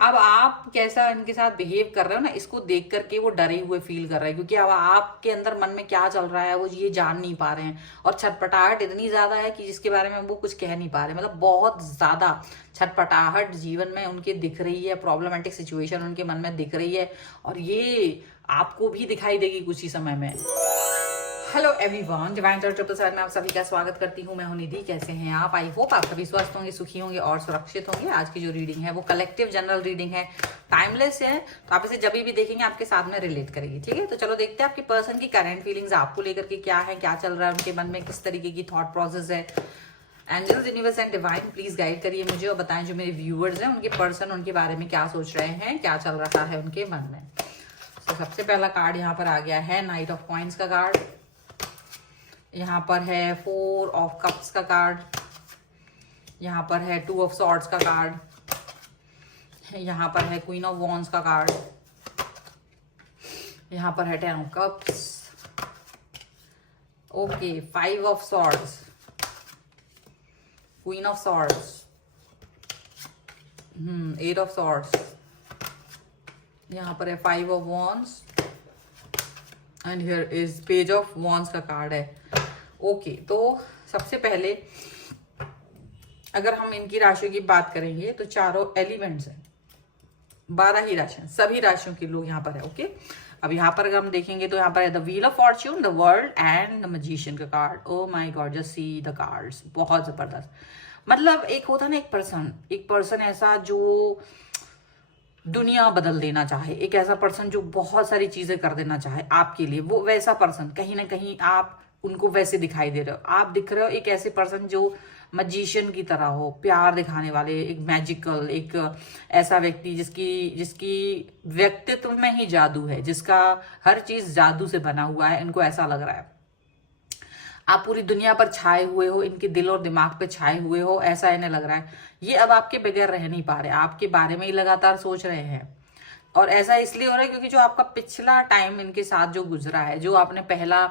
अब आप कैसा इनके साथ बिहेव कर रहे हो ना, इसको देख करके वो डरे हुए फील कर रहे हैं, क्योंकि अब आपके अंदर मन में क्या चल रहा है वो ये जान नहीं पा रहे हैं। और छटपटाहट इतनी ज्यादा है कि जिसके बारे में वो कुछ कह नहीं पा रहे, मतलब बहुत ज्यादा छटपटाहट जीवन में उनके दिख रही है, प्रॉब्लमेटिक सिचुएशन उनके मन में दिख रही है, और ये आपको भी दिखाई देगी कुछ ही समय में। हेलो एवरीवन, डिवाइन टर्च के साथ में आप सभी का स्वागत करती हूँ। मैं हूं निधि। कैसे हैं आप? आई होप आप सभी स्वस्थ होंगे, सुखी होंगे और सुरक्षित होंगे। आज की जो रीडिंग है वो कलेक्टिव जनरल रीडिंग है, टाइमलेस है, तो आप इसे जब भी देखेंगे आपके साथ में रिलेट करेगी। ठीक है, तो चलो देखते हैं आपके पर्सन की करंट फीलिंग्स आपको लेकर के क्या है, क्या चल रहा है उनके मन में, किस तरीके की थॉट प्रोसेस है। Angels, universe and divine please guide करिए मुझे और बताएं जो मेरे व्यूअर्स हैं उनके पर्सन उनके बारे में क्या सोच रहे हैं, क्या चल रहा है उनके मन में। तो सबसे पहला कार्ड यहाँ पर आ गया है नाइट ऑफ कॉइंस का कार्ड। यहाँ पर है 4 ऑफ कप्स का कार्ड। यहाँ पर है 2 ऑफ सॉर्ड्स का कार्ड। यहाँ पर है क्वीन ऑफ वॉन्ड्स का कार्ड। यहाँ पर है 10 of cups. Okay, 5 of swords, queen of swords, 8 of swords. यहाँ पर है 5 of wands and here is page of wands का कार्ड है। ओके, तो सबसे पहले अगर हम इनकी राशियों की बात करेंगे तो चारों एलिमेंट्स हैं, 12 ही राशियां, सभी राशियों के लोग यहाँ पर है। ओके, अब यहाँ पर अगर हम देखेंगे तो यहाँ पर है the wheel of fortune, the world and the magician का card. Oh my god, just see the cards, बहुत जबरदस्त। मतलब एक होता है ना एक पर्सन ऐसा जो दुनिया बदल देना चाहे, एक ऐसा पर्सन जो बहुत सारी चीजें कर देना चाहे आपके लिए, वो वैसा पर्सन कहीं ना कहीं आप उनको वैसे दिखाई दे रहे हो। आप दिख रहे हो एक ऐसे पर्सन जो मजिशियन की तरह हो, प्यार दिखाने वाले, एक मैजिकल, एक ऐसा व्यक्ति जिसकी जिसकी व्यक्तित्व में ही जादू है, जिसका हर चीज जादू से बना हुआ है। इनको ऐसा लग रहा है आप पूरी दुनिया पर छाए हुए हो, इनके दिल और दिमाग पे छाए हुए हो, ऐसा इन्हें लग रहा है। ये अब आपके बगैर रह नहीं पा रहे, आपके बारे में ही लगातार सोच रहे हैं। और ऐसा इसलिए हो रहा है क्योंकि जो आपका पिछला टाइम इनके साथ जो गुजरा है, जो आपने पहला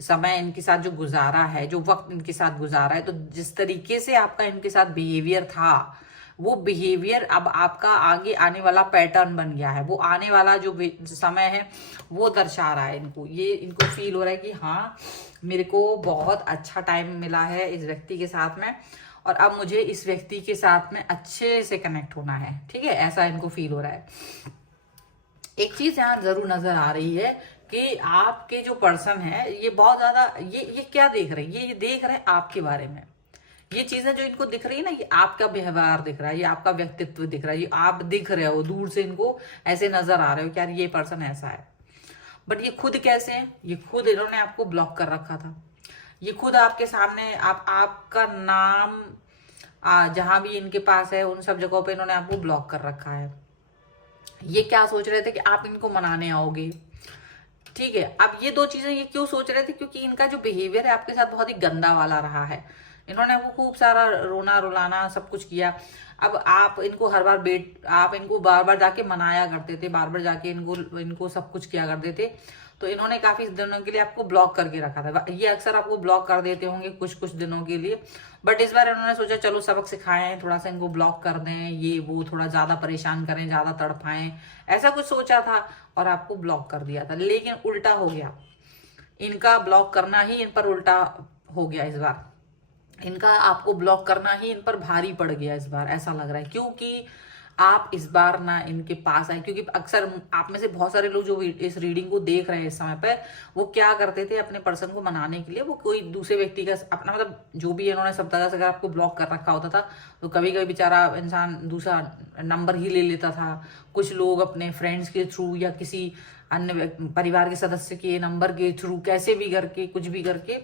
समय इनके साथ जो गुजारा है, जो वक्त इनके साथ गुजारा है, तो जिस तरीके से आपका इनके साथ बिहेवियर था, वो बिहेवियर अब आपका आगे आने वाला पैटर्न बन गया है। वो आने वाला जो समय है वो दर्शा रहा है इनको। ये इनको फील हो रहा है कि हाँ, मेरे को बहुत अच्छा टाइम मिला है इस व्यक्ति के साथ में, और अब मुझे इस व्यक्ति के साथ में अच्छे से कनेक्ट होना है। ठीक है, ऐसा इनको फील हो रहा है। एक चीज यहाँ जरूर नजर आ रही है कि आपके जो पर्सन है ये बहुत ज्यादा ये क्या देख रहे हैं, ये देख रहे हैं आपके बारे में। ये चीजें जो इनको दिख रही है ना, ये आपका व्यवहार दिख रहा है, ये आपका व्यक्तित्व दिख रहा है, ये आप दिख रहे हो दूर से, इनको ऐसे नजर आ रहे हो कि यार ये पर्सन ऐसा है। बट ये खुद कैसे है? ये खुद इन्होंने आपको ब्लॉक कर रखा था। ये खुद आपके सामने आपका नाम जहां भी इनके पास है उन सब जगहों पे इन्होंने आपको ब्लॉक कर रखा है। ये क्या सोच रहे थे कि आप इनको मनाने आओगे। ठीक है, अब ये दो चीजें ये क्यों सोच रहे थे? क्योंकि इनका जो बिहेवियर है आपके साथ बहुत ही गंदा वाला रहा है। इन्होंने आपको खूब सारा रोना रुलाना सब कुछ किया। अब आप इनको हर बार आप इनको बार बार जाके मनाया करते थे, बार बार जाके इनको इनको सब कुछ किया करते थे। तो इन्होंने काफी दिनों के लिए आपको ब्लॉक करके रखा था। ये अक्सर आपको ब्लॉक कर देते होंगे कुछ कुछ दिनों के लिए, बट इस बार इन्होंने सोचा चलो सबक सिखाएं, थोड़ा सा इनको ब्लॉक कर दें, ये वो थोड़ा ज्यादा परेशान करें, ज्यादा तड़पाएं, ऐसा कुछ सोचा था और आपको ब्लॉक कर दिया था। लेकिन उल्टा हो गया, इनका ब्लॉक करना ही इन पर उल्टा हो गया इस बार। इनका आपको ब्लॉक करना ही इन पर भारी पड़ गया इस बार, ऐसा लग रहा है। क्योंकि आप इस बार ना इनके पास आए, क्योंकि अक्सर आप में से बहुत सारे लोग जो इस रीडिंग को देख रहे हैं इस समय पर, वो क्या करते थे अपने पर्सन को मनाने के लिए, वो कोई दूसरे व्यक्ति का अपना मतलब जो भी इन्होंने सब तरह से अगर आपको ब्लॉक कर रखा होता था तो कभी कभी बेचारा इंसान दूसरा नंबर ही ले लेता था। कुछ लोग अपने फ्रेंड्स के थ्रू या किसी अन्य परिवार के सदस्य के नंबर के थ्रू कैसे भी करके, कुछ भी करके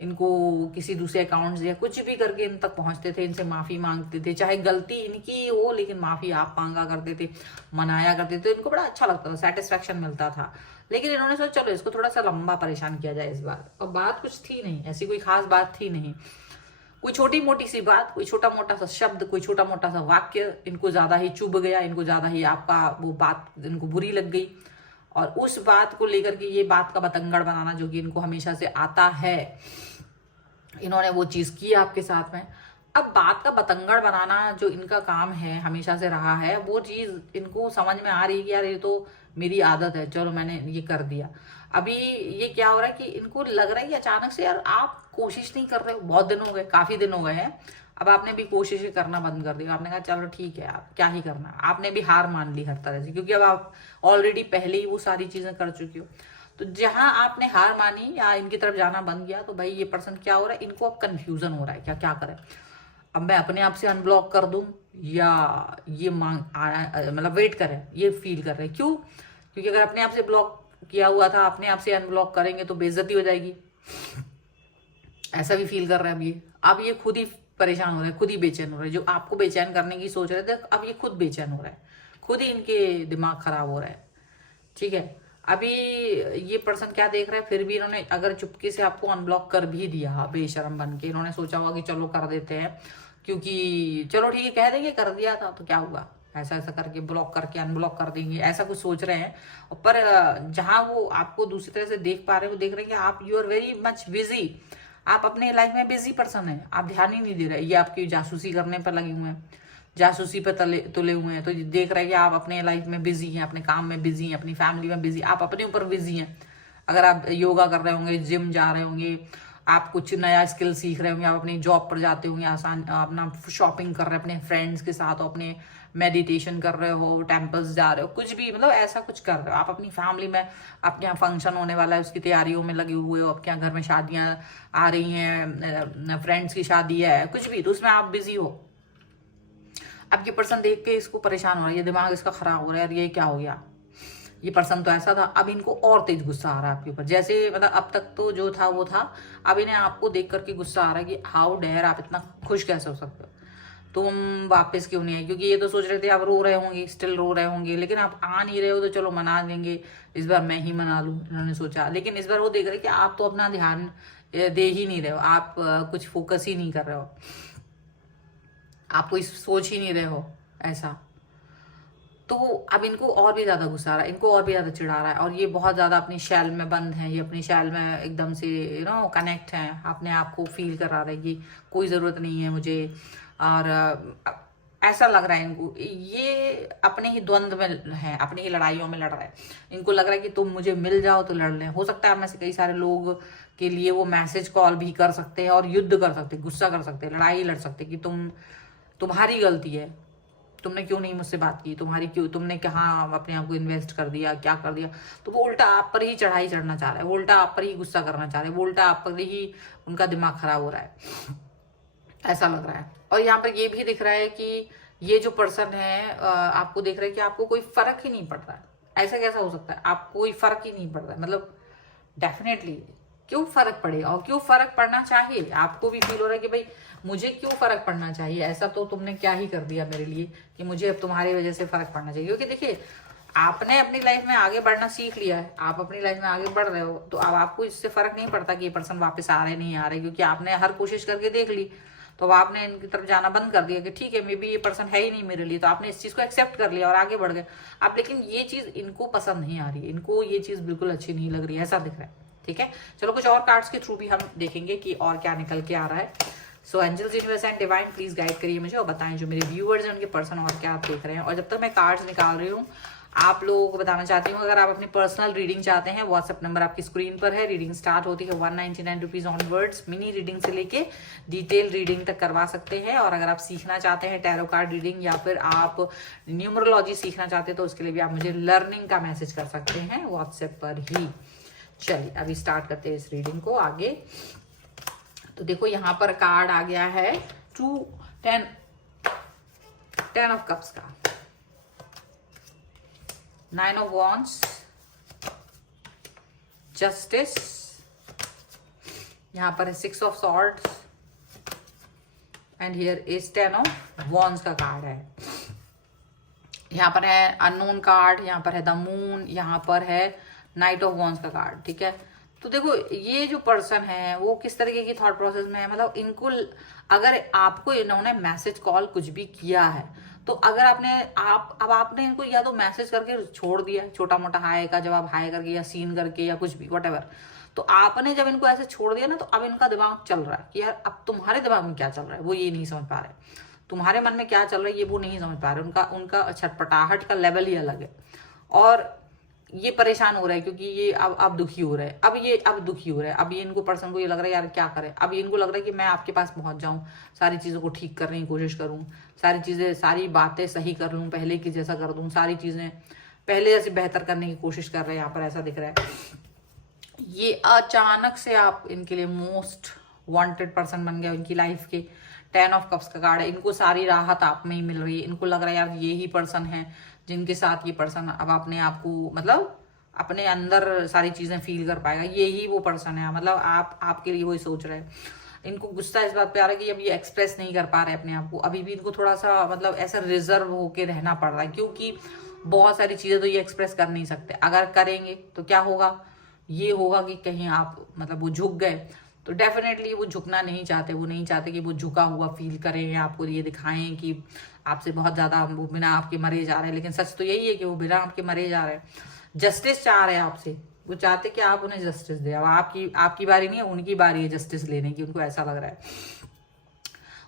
इनको किसी दूसरे अकाउंट या कुछ भी करके इन तक पहुंचते थे, इनसे माफी मांगते थे, चाहे गलती इनकी हो लेकिन माफी आप मांगा करते थे, मनाया करते थे। तो इनको बड़ा अच्छा लगता था, सेटिस्फेक्शन मिलता था। लेकिन इन्होंने सोचा चलो इसको थोड़ा सा लंबा परेशान किया जाए इस बार। और बात कुछ थी नहीं, ऐसी कोई खास बात थी नहीं, कोई छोटी मोटी सी बात, कोई छोटा मोटा सा शब्द, कोई छोटा मोटा सा वाक्य इनको ज्यादा ही चुभ गया, इनको ज्यादा ही आपका वो बात इनको बुरी लग गई। और उस बात को लेकर के ये बात का बतंगड़ बनाना जो कि इनको हमेशा से आता है, इन्होंने वो चीज की आपके साथ में। अब बात का बतंगड़ बनाना जो इनका काम है, हमेशा से रहा है, वो चीज इनको समझ में आ रही है कि यार ये तो मेरी आदत है, चलो मैंने ये कर दिया। अभी ये क्या हो रहा है कि इनको लग रहा है कि अचानक से यार आप कोशिश नहीं कर रहे हो, बहुत दिन हो गए, काफी दिन हो गए हैं, अब आपने भी कोशिश करना बंद कर दिया। आपने कहा चलो ठीक है, आप क्या ही करना, आपने भी हार मान ली हर तरह से, क्योंकि अब आप ऑलरेडी पहले ही वो सारी चीजें कर चुकी हो। तो जहां आपने हार मानी या इनकी तरफ जाना बंद किया, तो भाई ये पर्सन क्या हो रहा है, इनको अब कंफ्यूजन हो रहा है, क्या क्या करें। अब मैं अपने आप से अनब्लॉक कर दूं या ये मतलब वेट करें, ये फील कर रहे हैं। क्यों? क्योंकि अगर अपने आप से ब्लॉक किया हुआ था, अपने आप से अनब्लॉक करेंगे तो बेइज्जती हो जाएगी, ऐसा भी फील कर रहे हैं अब ये खुद ही परेशान हो रहे हैं, खुद ही बेचैन हो रहे हैं। जो आपको बेचैन करने की सोच रहे थे, अब ये खुद बेचैन हो रहा है, खुद ही इनके दिमाग खराब हो रहा है। ठीक है, अभी ये पर्सन क्या देख रहा है, फिर भी इन्होंने अगर चुपके से आपको अनब्लॉक कर भी दिया बेशरम बन के, इन्होंने सोचा होगा कि चलो कर देते हैं, क्योंकि चलो ठीक है कह देंगे कर दिया था तो क्या हुआ, ऐसा ऐसा करके ब्लॉक करके अनब्लॉक कर देंगे, ऐसा कुछ सोच रहे हैं। पर जहां वो आपको दूसरी तरह से देख पा रहे हैं, वो देख रहे हैं कि आप you are very much busy, आप अपने लाइफ में बिजी पर्सन है, आप ध्यान ही नहीं दे रहे। ये आपकी जासूसी करने पर लगे हुए हैं, जासूसी पे तुले हुए हैं, तो देख रहे हैं कि आप अपने लाइफ में बिजी हैं, अपने काम में बिजी हैं, अपनी फैमिली में बिजी, आप अपने ऊपर बिजी हैं। अगर आप योगा कर रहे होंगे, जिम जा रहे होंगे, आप कुछ नया स्किल सीख रहे होंगे, आप अपनी जॉब पर जाते होंगे, आसान अपना शॉपिंग कर रहे हैं अपने फ्रेंड्स के साथ, अपने मेडिटेशन कर रहे हो, टेम्पल्स जा रहे हो, कुछ भी मतलब ऐसा कुछ कर रहे हो। आप अपनी फैमिली में, आपके यहाँ फंक्शन होने वाला है उसकी तैयारियों में लगे हुए हो, आपके यहाँ घर में शादियां आ रही हैं, फ्रेंड्स की शादी है, कुछ भी, तो उसमें आप बिजी हो। अब ये पर्सन देख के इसको परेशान हो रहा है, ये दिमाग इसका खराब हो रहा है, ये क्या हो गया, ये पर्सन तो ऐसा था। अब इनको और तेज गुस्सा आ रहा है आपके ऊपर, जैसे मतलब अब तक तो जो था वो था, अब इन्हें आपको देख करके गुस्सा आ रहा है कि हाउ डेयर, आप इतना खुश कैसे हो सकते हो, तुम वापस क्यों नहीं आए। क्योंकि ये तो सोच रहे थे आप रो रहे होंगे, स्टिल रो रहे होंगे, लेकिन आप आ नहीं रहे हो तो चलो मना लेंगे, इस बार मैं ही मना लूं, इन्होंने सोचा। लेकिन इस बार वो देख रहे कि आप तो अपना ध्यान दे ही नहीं रहे हो, आप कुछ फोकस ही नहीं कर रहे हो, आप कोई सोच ही नहीं रहे हो ऐसा। तो अब इनको और भी ज्यादा गुस्सा आ रहा है, इनको और भी ज्यादा चिढ़ा रहा है, और ये बहुत ज्यादा अपनी शैल में बंद है, ये अपनी शैल में एकदम से कनेक्ट है, अपने आप को फील करा रहे हैं कि कोई जरूरत नहीं है मुझे। और ऐसा लग रहा है इनको, ये अपने ही द्वंद्व में है, अपनी ही लड़ाइयों में लड़ रहा है। इनको लग रहा है कि तुम मुझे मिल जाओ तो लड़ लें। हो सकता है आप में से कई सारे लोग के लिए वो मैसेज कॉल भी कर सकते हैं और युद्ध कर सकते हैं, गुस्सा कर सकते हैं, लड़ाई लड़ सकते हैं कि तुम्हारी गलती है, तुमने क्यों नहीं मुझसे बात की, तुमने कहाँ अपने आप को इन्वेस्ट कर दिया, क्या कर दिया। तो वो उल्टा आप पर ही चढ़ाई चढ़ना चाह रहा है, वो उल्टा आप पर ही गुस्सा करना चाह रहे हैं, वो उल्टा आप पर ही उनका दिमाग खराब हो रहा है, ऐसा लग रहा है। और यहाँ पर ये भी दिख रहा है कि ये जो पर्सन है आपको देख रहा है कि आपको कोई फर्क ही नहीं पड़ रहा है। ऐसा कैसा हो सकता है, आपको कोई फर्क ही नहीं पड़ रहा है, मतलब डेफिनेटली क्यों फर्क पड़ेगा, और क्यों फर्क पड़ना चाहिए। आपको भी फील हो रहा है कि भाई मुझे क्यों फर्क पड़ना चाहिए, ऐसा तो तुमने क्या ही कर दिया मेरे लिए कि मुझे अब तुम्हारी वजह से फर्क पड़ना चाहिए। क्योंकि देखिए आपने अपनी लाइफ में आगे बढ़ना सीख लिया है, आप अपनी लाइफ में आगे बढ़ रहे हो, तो अब आपको इससे फर्क नहीं पड़ता कि ये पर्सन वापस आ रहे नहीं आ रहे, क्योंकि आपने हर कोशिश करके देख ली। तो अब आपने इनकी तरफ जाना बंद कर दिया कि ठीक है मे बी ये पर्सन है ही नहीं मेरे लिए, तो आपने इस चीज को एक्सेप्ट कर लिया और आगे बढ़ गए आप। लेकिन ये चीज इनको पसंद नहीं आ रही है, इनको ये चीज बिल्कुल अच्छी नहीं लग रही है, ऐसा दिख रहा है। ठीक है, चलो कुछ और कार्ड्स के थ्रू भी हम देखेंगे कि और क्या निकल के आ रहा है। So angels, universe and divine please guide करिए मुझे और बताएं जो मेरे व्यूअर्स हैं उनके पर्सन और क्या आप देख रहे हैं। और जब तक मैं कार्ड्स निकाल रही हूँ आप लोगों को बताना चाहती हूँ, अगर आप अपनी पर्सनल रीडिंग चाहते हैं, व्हाट्सएप नंबर आपकी स्क्रीन पर है। रीडिंग स्टार्ट होती है 199 रुपीज ऑनवर्ड्स। मिनी रीडिंग से लेके डिटेल रीडिंग तक करवा सकते हैं। और अगर आप सीखना चाहते हैं टैरो कार्ड रीडिंग या फिर आप न्यूमरोलॉजी सीखना चाहते हैं तो उसके लिए भी आप मुझे लर्निंग का मैसेज कर सकते हैं व्हाट्सएप पर ही। चलिए अभी स्टार्ट करते हैं इस रीडिंग को आगे। तो देखो यहाँ पर कार्ड आ गया है 10 ऑफ कप्स का, 9 ऑफ वॉन्ड्स, जस्टिस, यहाँ पर है 6 of swords and here is 10 of wands का कार्ड है। यहाँ पर है अननोन कार्ड, यहाँ पर है द मून, यहाँ पर है नाइट ऑफ वॉन्ड्स का कार्ड। ठीक है, तो देखो ये जो पर्सन है वो किस तरीके की थॉट प्रोसेस में है, मतलब इनको अगर आपको इन्होंने मैसेज कॉल कुछ भी किया है तो अगर आपने इनको या तो मैसेज करके छोड़ दिया, छोटा मोटा हाय का जवाब हाय करके या सीन करके या कुछ भी व्हाटएवर, तो आपने जब इनको ऐसे छोड़ दिया ना, तो अब इनका दिमाग चल रहा है कि यार अब तुम्हारे दिमाग में क्या चल रहा है, वो ये नहीं समझ पा रहे। तुम्हारे मन में क्या चल रहा है ये वो नहीं समझ पा रहे। उनका छटपटाहट का लेवल ही अलग है, और ये परेशान हो रहा है क्योंकि ये अब दुखी हो रहा है। अब दुखी हो रहा है। अब ये इनको पर्सन को ये लग रहा है यार क्या करें। अब इनको लग रहा है कि मैं आपके पास पहुंच जाऊं, सारी चीज़ों को ठीक करने की कोशिश करूं, सारी बातें सही कर लूं, पहले की जैसा कर दूं, सारी चीज़ें पहले जैसे बेहतर करने की कोशिश कर रहे हैं। यहाँ पर ऐसा दिख रहा है। ये अचानक से आप इनके लिए मोस्ट वांटेड पर्सन बन गए उनकी लाइफ के। 10 ऑफ कप्स का कार्ड है। इनको सारी राहत आप में ही मिल रही है। इनको लग रहा है यार ये ही पर्सन है जिनके साथ ये पर्सन अब अपने आप को मतलब अपने अंदर सारी चीजें फील कर पाएगा। ये ही वो पर्सन है, मतलब आपके लिए वही सोच रहे हैं। इनको गुस्सा इस बात पे आ रहा है कि अब ये एक्सप्रेस नहीं कर पा रहे अपने आप को। अभी भी इनको थोड़ा सा मतलब ऐसा रिजर्व होके रहना पड़ रहा है, क्योंकि बहुत सारी चीजें तो ये एक्सप्रेस कर नहीं सकते। अगर करेंगे तो क्या होगा, ये होगा कि कहीं आप मतलब वो झुक गए। तो डेफिनेटली वो झुकना नहीं चाहते। वो नहीं चाहते कि वो झुका हुआ फील करें, आपको ये दिखाएं कि आपसे बहुत ज्यादा वो बिना आपके मरे जा रहे हैं। लेकिन सच तो यही है कि वो बिना आपके मरे जा रहे हैं। जस्टिस चाह रहे हैं आपसे। वो चाहते कि आप उन्हें जस्टिस दे। अब आपकी बारी नहीं है, उनकी बारी है जस्टिस लेने की। उनको ऐसा लग रहा है।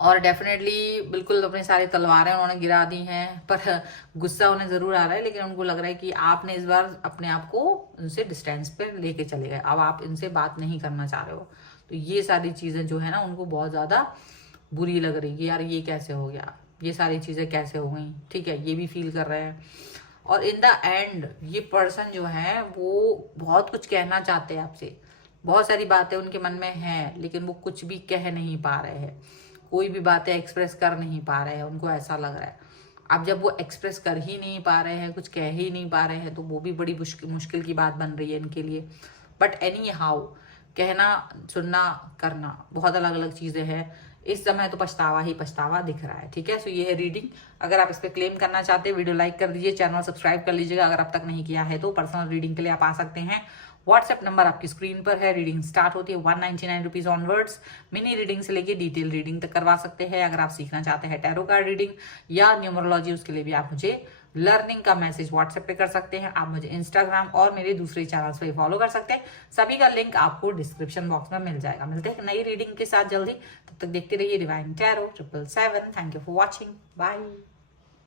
और डेफिनेटली बिल्कुल अपनी सारी तलवारें उन्होंने गिरा दी हैं, पर गुस्सा उन्हें जरूर आ रहा है। लेकिन उनको लग रहा है कि आपने इस बार अपने आप को उनसे डिस्टेंस पे लेके चले गए। अब आप इनसे बात नहीं करना चाह रहे हो। तो ये सारी चीजें जो है ना उनको बहुत ज्यादा बुरी लग रही है। यार ये कैसे हो गया, ये सारी चीजें कैसे हो गई। ठीक है, ये भी फील कर रहे हैं। और इन द एंड ये पर्सन जो है वो बहुत कुछ कहना चाहते हैं आपसे। बहुत सारी बातें उनके मन में हैं, लेकिन वो कुछ भी कह नहीं पा रहे हैं। कोई भी बातें एक्सप्रेस कर नहीं पा रहे हैं। उनको ऐसा लग रहा है अब जब वो एक्सप्रेस कर ही नहीं पा रहे हैं, कुछ कह ही नहीं पा रहे हैं, तो वो भी बड़ी मुश्किल की बात बन रही है इनके लिए। बट एनी हाउ, कहना, सुनना, करना बहुत अलग अलग चीजें हैं। इस समय तो पछतावा ही पछतावा दिख रहा है। ठीक है, सो ये है रीडिंग। अगर आप इस पर क्लेम करना चाहते हैं, वीडियो लाइक कर दीजिए, चैनल सब्सक्राइब कर लीजिएगा अगर अब तक नहीं किया है तो। पर्सनल रीडिंग के लिए आप आ सकते हैं। व्हाट्सएप नंबर आपकी स्क्रीन पर है। रीडिंग स्टार्ट होती है 199 रुपीज ऑनवर्ड्स। मिनी रीडिंग से लेके डिटेल रीडिंग तक करवा सकते हैं। अगर आप सीखना चाहते हैं टैरो कार्ड रीडिंग या न्यूमरोलॉजी, उसके लिए भी आप मुझे लर्निंग का मैसेज व्हाट्सएप पे कर सकते हैं। आप मुझे इंस्टाग्राम और मेरे दूसरे चैनल्स पे फॉलो कर सकते हैं। सभी का लिंक आपको डिस्क्रिप्शन बॉक्स में मिल जाएगा। मिलते हैं नई रीडिंग के साथ जल्दी। तब तक देखते रहिए divine tarot 777। Thank you for watching. Bye.